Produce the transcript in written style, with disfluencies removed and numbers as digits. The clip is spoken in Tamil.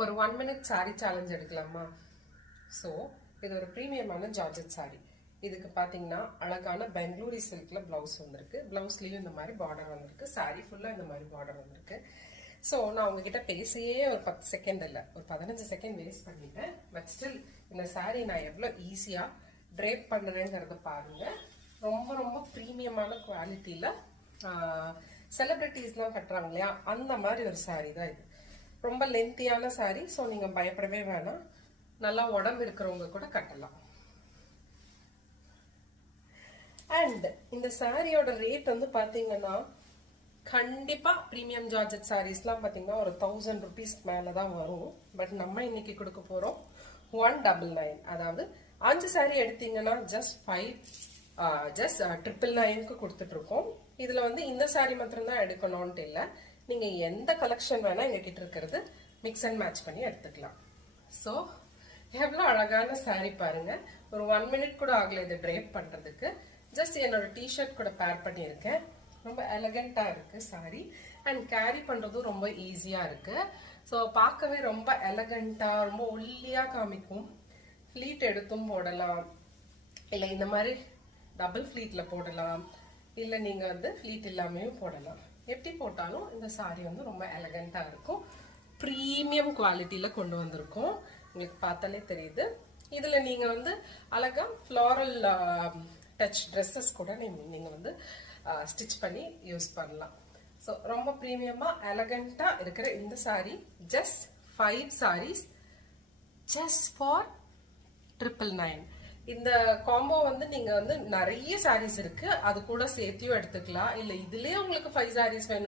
ஒரு 1 minute saree challenge எடுக்கலாமா? ஸோ இது ஒரு ப்ரீமியமான ஜார்ஜெட் saree. இதுக்கு பார்த்தீங்கன்னா அழகான பெங்களூரி சில்க்ல பிளவுஸ் வந்திருக்கு. பிளவுஸ்லயும் இந்த மாதிரி பார்டர் வந்திருக்கு. saree ஃபுல்லா இந்த மாதிரி பார்டர் வந்திருக்கு. ஸோ நான் உங்ககிட்ட பேசியே ஒரு 10 செகண்ட் இல்லை, ஒரு 15 செகண்ட் வேஸ்ட் பண்ணிட்டேன். பட் ஸ்டில் இந்த saree நான் எவ்வளோ ஈஸியா ட்ரேப் பண்ணுறேங்கிறத பாருங்க. ரொம்ப ரொம்ப ப்ரீமியமான குவாலிட்டியில செலிபிரிட்டிஸ்லாம் கட்டுறாங்க இல்லையா, அந்த மாதிரி ஒரு saree தான் இது. ரொம்ப லென்த்தியான saree. ஸோ நீங்க பயப்படவே வேணாம், நல்லா உடம்பு இருக்கிறவங்க கூட கட்டலாம். அண்ட் இந்த சாரியோட ரேட் வந்து பாத்தீங்கன்னா கண்டிப்பா பிரீமியம் ஜார்ஜெட் சாரீஸ்லாம் பாத்தீங்கன்னா ஒரு 1000 rupees மேலதான் வரும். பட் நம்ம இன்னைக்கு கொடுக்க போறோம் 199. அதாவது 5 சாரி எடுத்தீங்கன்னா ஜஸ்ட் 999க்கு கொடுத்துட்டு இருக்கோம். இதுல வந்து இந்த சாரி மாத்திரம் தான் எடுக்கணும்னு இல்லை, நீங்க எந்த கலெக்ஷன் வேணா எங்க கிட்ட இருக்கிறது மிக்ஸ் அண்ட் மேட்ச் பண்ணி எடுத்துக்கலாம். ஸோ எவ்வளோ அழகான சாரி பாருங்க. ஒரு 1 minute கூட ஆகல இதை ட்ரேப் பண்றதுக்கு. ஜஸ்ட் என்னோட டிஷர்ட் கூட பேர் பண்ணியிருக்கேன். ரொம்ப எலகண்டா இருக்கு சாரி. அண்ட் கேரி பண்றதும் ரொம்ப ஈஸியா இருக்கு. ஸோ பார்க்கவே ரொம்ப எலகண்டா, ரொம்ப ஒல்லியா காமிக்கும். ஃபிளீட் எடுத்தும் போடலாம், இல்லை இந்த மாதிரி டபுள் ஃபிளீட்ல போடலாம், இல்லை நீங்க வந்து ஃபிளீட் இல்லாமையும் போடலாம். எப்படி போட்டாலும் இந்த சாரி வந்து ரொம்ப எலகண்டா இருக்கும். ப்ரீமியம் குவாலிட்டியில கொண்டு வந்திருக்கோம். உங்களுக்கு பார்த்தாலே தெரியுது. இதுல நீங்க வந்து அழகா ஃப்ளாரல் டச் ட்ரெஸ்ஸஸ் கூட நீங்க வந்து ஸ்டிச் பண்ணி யூஸ் பண்ணலாம். ஸோ ரொம்ப ப்ரீமியமா எலகண்டா இருக்கிற இந்த sorry just 5 sarees just for 999. இந்த காம்போ வந்து நீங்க வந்து நிறைய சாரீஸ் இருக்கு, அது கூட சேர்த்தியும் எடுத்துக்கலாம். இல்ல இதுலயே உங்களுக்கு 5 sarees வேணும்